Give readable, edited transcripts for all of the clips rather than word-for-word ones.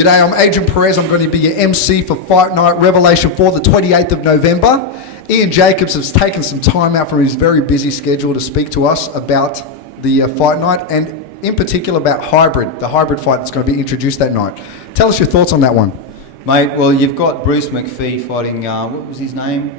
G'day, I'm Adrian Perez. I'm going to be your MC for Fight Night Revelation 4, the 28th of November. Ian Jacobs has taken some time out from his very busy schedule to speak to us about the fight night, and in particular about the hybrid fight that's going to be introduced that night. Tell us your thoughts on that one. Mate, well, you've got Bruce McPhee fighting, what was his name?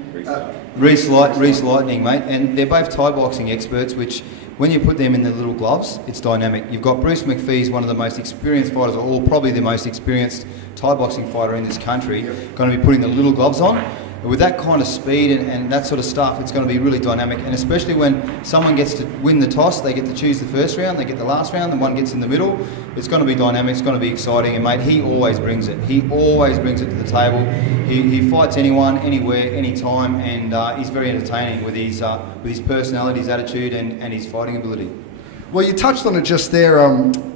Reese Lightning, mate. And they're both Thai boxing experts, which, when you put them in the little gloves, it's dynamic. You've got Bruce McPhee's one of the most experienced fighters, or probably the most experienced Thai boxing fighter in this country, going to be putting the little gloves on. With that kind of speed and that sort of stuff, it's going to be really dynamic. And especially when someone gets to win the toss, they get to choose the first round, they get the last round, and one gets in the middle. It's going to be dynamic, it's going to be exciting. And mate, he always brings it. He always brings it to the table. He fights anyone, anywhere, anytime, and he's very entertaining with his personality, his attitude, and his fighting ability. Well, you touched on it just there.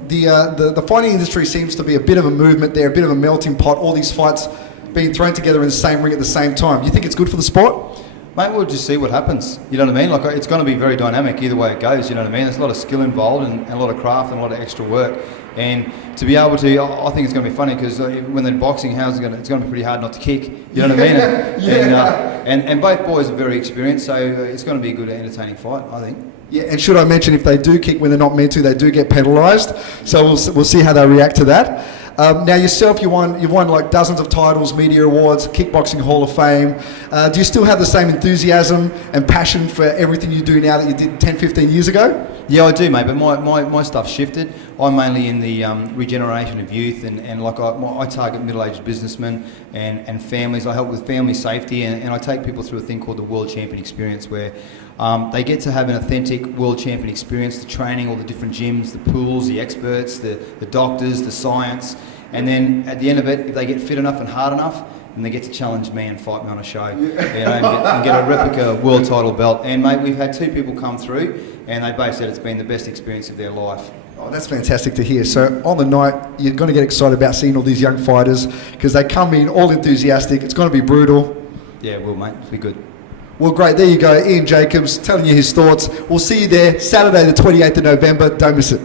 The fighting industry seems to be a bit of a movement there, a bit of a melting pot. All these fights being thrown together in the same ring at the same time. You think it's good for the sport? Mate, we'll just see what happens. You know what I mean? Like, it's going to be very dynamic either way it goes. You know what I mean? There's a lot of skill involved and a lot of craft and a lot of extra work. And to be able to, I think it's going to be funny because when they're boxing, it's going to be pretty hard not to kick. You know what I mean? And both boys are very experienced, so it's going to be a good, entertaining fight, I think. Yeah, and should I mention, if they do kick when they're not meant to, they do get penalised. So we'll see how they react to that. Now yourself, you've won like dozens of titles, media awards, Kickboxing Hall of Fame. Do you still have the same enthusiasm and passion for everything you do now that you did 10, 15 years ago? Yeah, I do, mate, but my stuff's shifted. I'm mainly in the regeneration of youth and like I target middle-aged businessmen and families. I help with family safety and I take people through a thing called the World Champion Experience where they get to have an authentic World Champion experience, the training, all the different gyms, the pools, the experts, the doctors, the science, and then at the end of it, if they get fit enough and hard enough, then they get to challenge me and fight me on a show, you know, and get a replica world title belt. And mate, we've had 2 people come through, and they both said it's been the best experience of their life. Oh, that's fantastic to hear. So on the night, you're going to get excited about seeing all these young fighters because they come in all enthusiastic. It's going to be brutal. Yeah, it will, mate. It'll be good. Well, great. There you go. Ian Jacobs telling you his thoughts. We'll see you there Saturday the 28th of November. Don't miss it.